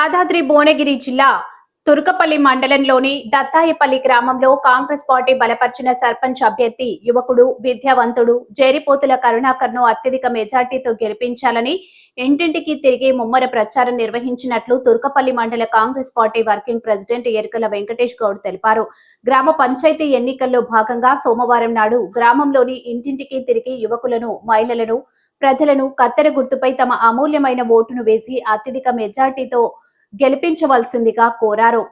యాదాద్రి భువనగిరి జిల్లా తుర్కపల్లి మండలంలోని దత్తాయపల్లి గ్రామంలో కాంగ్రెస్ పార్టీ బలపర్చిన సర్పంచ్ అభ్యర్థి యువకుడు విద్యావంతుడు జేరిపోతుల కరుణాకర్ను అత్యధిక మెజార్టీతో గెలిపించాలని ఇంటింటికి తిరిగి ముమ్మర ప్రచారం నిర్వహించినట్లు తుర్కపల్లి మండల కాంగ్రెస్ పార్టీ వర్కింగ్ ప్రెసిడెంట్ ఎరుకల వెంకటేష్ గౌడ్ తెలిపారు. గ్రామ పంచాయతీ ఎన్నికల్లో భాగంగా సోమవారం నాడు గ్రామంలోని ఇంటింటికి తిరిగి యువకులను, మహిళలను, ప్రజలను కత్తెర గుర్తుపై తమ అమూల్యమైన ఓటును వేసి అత్యధిక మెజార్టీతో గెలిపించవలసిందిగా కోరారు.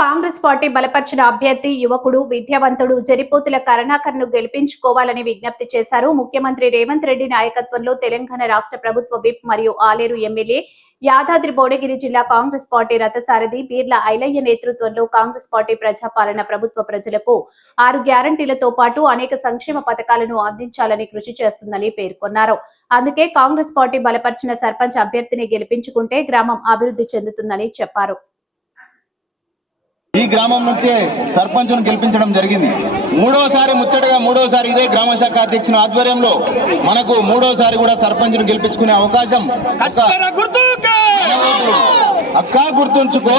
కాంగ్రెస్ పార్టీ బలపర్చిన అభ్యర్థి యువకుడు, విద్యావంతుడు జరిపోతుల కరుణాకర్ను గెలిపించుకోవాలని విజ్ఞప్తి చేశారు. ముఖ్యమంత్రి రేవంత్ రెడ్డి నాయకత్వంలో తెలంగాణ రాష్ట్ర ప్రభుత్వ విప్ మరియు ఆలేరు ఎమ్మెల్యే, యాదాద్రి భువనగిరి జిల్లా కాంగ్రెస్ పార్టీ రథసారథి బీర్ల ఐలయ్య నేతృత్వంలో కాంగ్రెస్ పార్టీ ప్రజాపాలన ప్రభుత్వ ప్రజలకు 6 గ్యారంటీలతో పాటు అనేక సంక్షేమ పథకాలను అందించాలని కృషి చేస్తుందని పేర్కొన్నారు. అందుకే కాంగ్రెస్ పార్టీ బలపర్చిన సర్పంచ్ అభ్యర్థిని గెలిపించుకుంటే గ్రామం అభివృద్ధి చెందుతుందని చెప్పారు. ఈ గ్రామం నుంచే సర్పంచ్ను గెలిపించడం జరిగింది. మూడోసారి ఇదే గ్రామ శాఖ అధ్యక్షుని ఆధ్వర్యంలో మనకు మూడోసారి కూడా సర్పంచ్ను గెలిపించుకునే అవకాశం అక్కా గుర్తుంచుకో,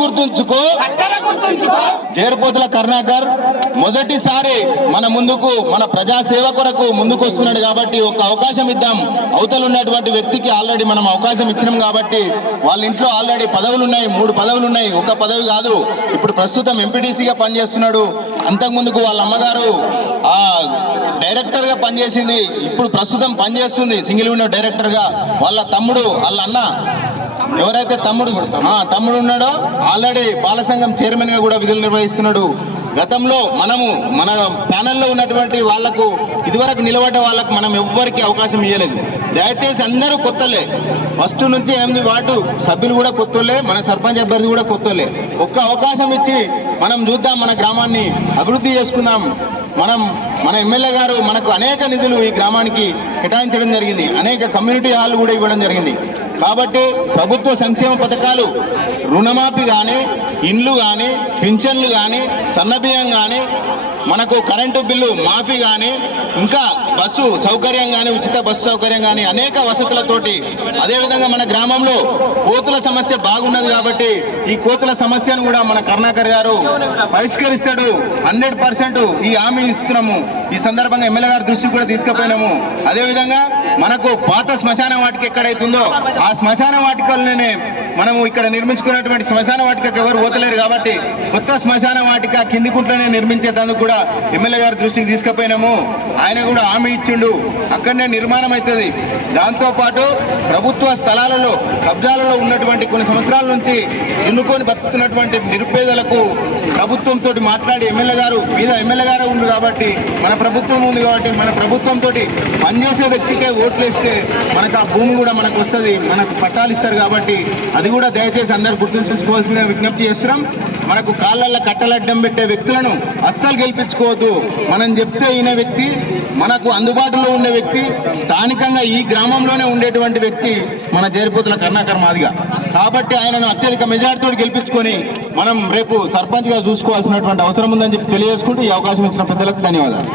గుర్తుంచుకో జేరిపోతుల కరుణాకర్ మొదటిసారి మన ముందుకు, మన ప్రజాసేవ కొరకు ముందుకు వస్తున్నాడు కాబట్టి ఒక అవకాశం ఇద్దాం. అవతల ఉన్నటువంటి వ్యక్తికి ఆల్రెడీ మనం అవకాశం ఇచ్చినాం కాబట్టి వాళ్ళ ఇంట్లో ఆల్రెడీ పదవులు ఉన్నాయి, 3 పదవులు ఉన్నాయి, ఒక పదవి కాదు. ఇప్పుడు ప్రస్తుతం ఎంపీటీసీగా పనిచేస్తున్నాడు. అంతకుముందుకు వాళ్ళ అమ్మగారు డైరెక్టర్ గా పనిచేసింది, ఇప్పుడు ప్రస్తుతం పనిచేస్తుంది సింగిల్ విండో డైరెక్టర్ గా. వాళ్ళ తమ్ముడు, వాళ్ళ అన్న ఎవరైతే తమ్ముడు ఉన్నాడో ఆల్రెడీ బాల సంఘం చైర్మన్ గా కూడా విధులు నిర్వహిస్తున్నాడు. గతంలో మన ప్యానెల్లో ఉన్నటువంటి వాళ్లకు, ఇదివరకు నిలబడ్డ వాళ్ళకు మనం ఎవ్వరికి అవకాశం ఇవ్వలేదు. దయచేసి అందరూ కొత్తలే, ఫస్ట్ నుంచి 8 వార్డు సభ్యులు కూడా కొత్తలే, మన సర్పంచ్ అభ్యర్థి కూడా కొత్తలే. ఒక్క అవకాశం ఇచ్చి మనం చూద్దాం, మన గ్రామాన్ని అభివృద్ధి చేసుకుందాం. మన ఎమ్మెల్యే గారు మనకు అనేక నిధులు ఈ గ్రామానికి కేటాయించడం జరిగింది, అనేక కమ్యూనిటీ హాల్ కూడా ఇవ్వడం జరిగింది. కాబట్టి ప్రభుత్వ సంక్షేమ పథకాలు, రుణమాఫీ కానీ, ఇండ్లు కానీ, పింఛన్లు కానీ, సన్నబియ్యం కానీ, మనకు కరెంటు బిల్లు మాఫీ కానీ, ఇంకా బస్సు సౌకర్యం కానీ, ఉచిత బస్సు సౌకర్యం కానీ, అనేక వసతులతోటి. అదేవిధంగా మన గ్రామంలో కోతుల సమస్య బాగున్నది కాబట్టి ఈ కోతుల సమస్యను కూడా మన కరుణాకర్ గారు పరిష్కరిస్తాడు. 100% ఈ హామీ ఇస్తున్నాము. ఈ సందర్భంగా ఎమ్మెల్యే గారి దృష్టికి కూడా తీసుకుపోయినాము. అదేవిధంగా మనకు పాత శ్మశాన వాటిక ఎక్కడైతుందో ఆ శ్మశాన వాటికలనే మనము ఇక్కడ నిర్మించుకున్నటువంటి శ్మశాన వాటికకు ఎవరు పోతలేరు కాబట్టి కొత్త శ్మశాన వాటిక కింది కుంట్లనే నిర్మించేందుకు కూడా ఎమ్మెల్యే గారి దృష్టికి తీసుకుపోయినాము. ఆయన కూడా హామీ ఇచ్చిండు, అక్కడనే నిర్మాణం అవుతుంది. దాంతోపాటు ప్రభుత్వ స్థలాలలో, కబ్జాలలో ఉన్నటువంటి కొన్ని సంవత్సరాల నుంచి ఎన్నుకొని బతుకుతున్నటువంటి నిరుపేదలకు ప్రభుత్వంతో మాట్లాడి ఎమ్మెల్యే గారు ఉంది కాబట్టి, మన ప్రభుత్వం ఉంది కాబట్టి, మన ప్రభుత్వంతో పనిచేసే వ్యక్తికే ఓట్లు వేస్తే మనకు ఆ భూమి కూడా మనకు వస్తుంది, మనకు పట్టాలు ఇస్తారు. కాబట్టి అది కూడా దయచేసి అందరూ గుర్తుంచుకోవాల్సిన విజ్ఞప్తి చేస్తున్నాం. మనకు కాళ్ళల్లో కట్టలడ్డం పెట్టే వ్యక్తులను అస్సలు గెలిపించుకోవద్దు. మనం చెప్తే ఈయన వ్యక్తి, మనకు అందుబాటులో ఉండే వ్యక్తి, స్థానికంగా ఈ గ్రామంలోనే ఉండేటువంటి వ్యక్తి మన జేరిపోతుల కరుణాకర్ మాదిగా. కాబట్టి ఆయనను అత్యధిక మెజార్టీతో గెలిపించుకొని మనం రేపు సర్పంచ్గా చూసుకోవాల్సినటువంటి అవసరం ఉందని చెప్పి తెలియజేసుకుంటూ ఈ అవకాశం ఇచ్చిన పెద్దలకు ధన్యవాదాలు.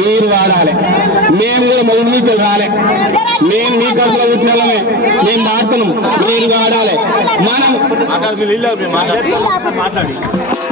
మీరు వాడాలి, మేము కూడా మౌలికలు రాలే, మేము మీ కడుపులో పుట్టిన వాళ్ళమే, మేము వాడుతున్నాం, మీరు వాడాలి. మనం మాట్లాడి